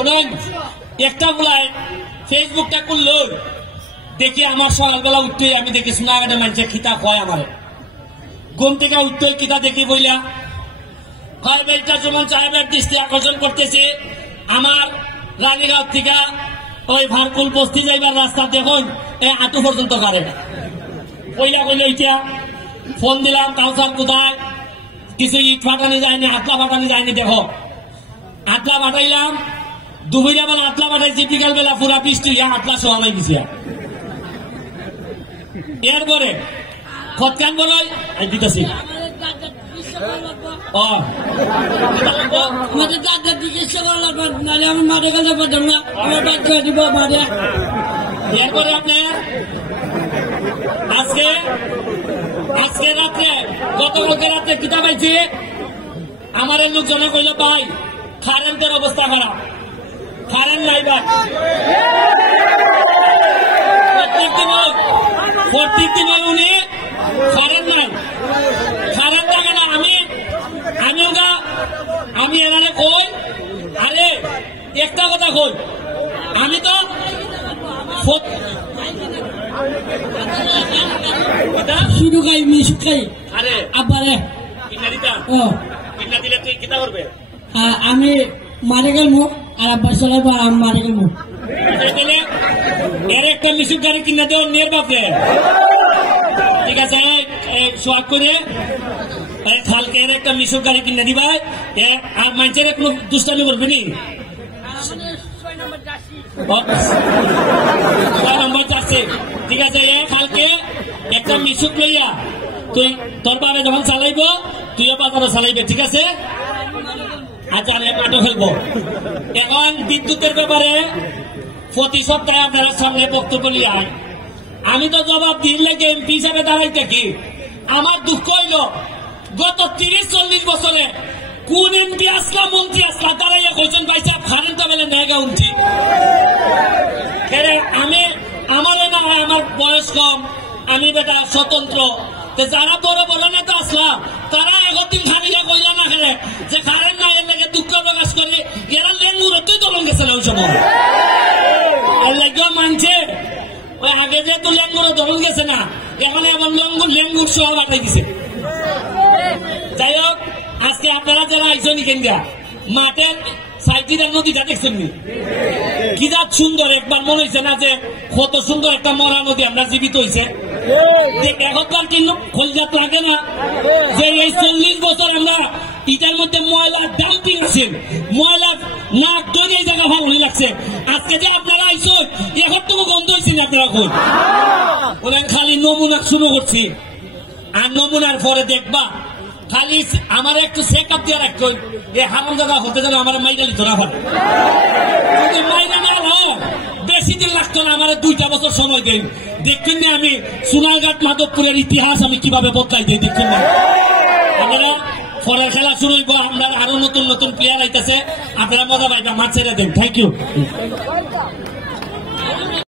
শুনুন একটা বলাই ফেসবুকটা করলো দেখি আমার সকালবেলা উঠতে আমি দেখি সোনাঘাটে মানুষের খিতা কয় আমার ঘুম থেকে উঠতে কিতা দেখি বইলা হয় বেলটা যেমন সাহেবের দৃষ্টি আকর্ষণ করতেছে আমার রানীগাঁও থেকে ওই ভারকুল বস্তি যাইবার রাস্তা দেখুন এই আঁটু পর্যন্ত করে কইলা কইলে এটা ফোন দিলাম কাউসার কোথায় কিছু ইট ফাটানি যায়নি আটলা ফাটানি যায়নি দেখো আটলা ফাটাইলাম দুপুরিয়া বেলা আটলা ফাটাইছি বিকাল বেলা পুরা বৃষ্টি আটলা সোহানাই দিছি এরপরে খতকান বলো দিতেছি এরপরে আপনার আজকে রাত্রে গতকালকে রাত্রে কিতা পাইছি আমার লোকজনে কইল ভাই কারেন্টের অবস্থা খারাপ কারেন্ট নাই ভাই প্রত্যেক দিন উনি কারেন্ট নাই কারেন্ট থাকে না আমি এখানে কই আরে একটা কথা কই আমি তো শুরু খাই মিশু খাই আরে আব্বারে কিনা দিলে তুই কিনা করবে আমি মারে গেল আর আব্বার চলার পর আমি মারে গেল এর একটা মিশুক গাড়ি কিনা দেওয়ার নিয়ে বাপরে ঠিক আছে সোয়াগ করে কালকে এর একটা মিশুক গাড়ি কিনা দিবা আর মানুষের কোনো দুষ্টামি করবে নি 6 নম্বর যাচ্ছে ঠিক আছে কালকে একটা মিশুক লইয়া তুই তোর বাবা যখন চালাইব তুইও বাজারে চালাইবে ঠিক আছে আচ্ছা আমি পাঠও খেলবো এখন বিদ্যুতের ব্যাপারে প্রতি সপ্তাহে আপনারা সামনে বক্তব্য নিয়ে আয় আমি তো জবাব দিন লাগে এমপি হিসাবে দাঁড়াই থাকি আমার দুঃখ হইল গত 30-40 বছরে কোন এমপি আসলা মন্ত্রী আসলা দাঁড়াইয়া কইছেন ভাই সাহেব কারেন্ট বেলে নেগা উঠি আমি আমারও না হয় আমার বয়স কম আমি বেটা স্বতন্ত্র যারা বড় বড় নেতা আসলাম তারা একদিন খানিয়া কইলা না খেলে যে কারেন্ট না এর লাগে দুঃখ প্রকাশ করে এরা লেঙ্গুরতেই দলন গেছে না ওই সময় আর লাগে মানছে ওই আগে যেহেতু লেঙ্গুর দলন গেছে না এখন এমন লেঙ্গুর সহ বাটাই দিছে যাই হোক আজকে আপনারা যারা আইসেন কেন্দ্রা মাঠের সাইটিরা নদীটা দেখছেন নি কি যা সুন্দর একবার মনে হয়েছে না যে কত সুন্দর একটা মরা নদী আমরা জীবিত হয়েছে এখনকার কিন্তু খোলজাত লাগে না যে এই 40 বছর আমরা ইটার মধ্যে ময়লা ডাম্পিং আছে ময়লা নাক ধরে এই জায়গা ভালো লাগছে আজকে যে আপনারা আইসো এখন তো গন্ধ হয়েছে না আপনারা এখন ওরা খালি নমুনা শুরু করছি আর নমুনার পরে দেখবা খালি আমার একটু চেক আপ দিয়ে রাখো এই হারাম জায়গা হতে গেলে আমার মাইনালি ধরা পড়ে মাইনা না বেশি দিন লাগতো না আমার 2টা বছর সময় দেন দেখছেন না আমি সোনারঘাট মাধবপুরের ইতিহাস আমি কিভাবে বদলাই দিই দেখছেন না আমরা পরের খেলা শুরু হইব আমরা আরো নতুন নতুন প্লেয়ার আইতেছে আপনারা মজা পাইবা মাঠ ছেড়ে দেন থ্যাংক ইউ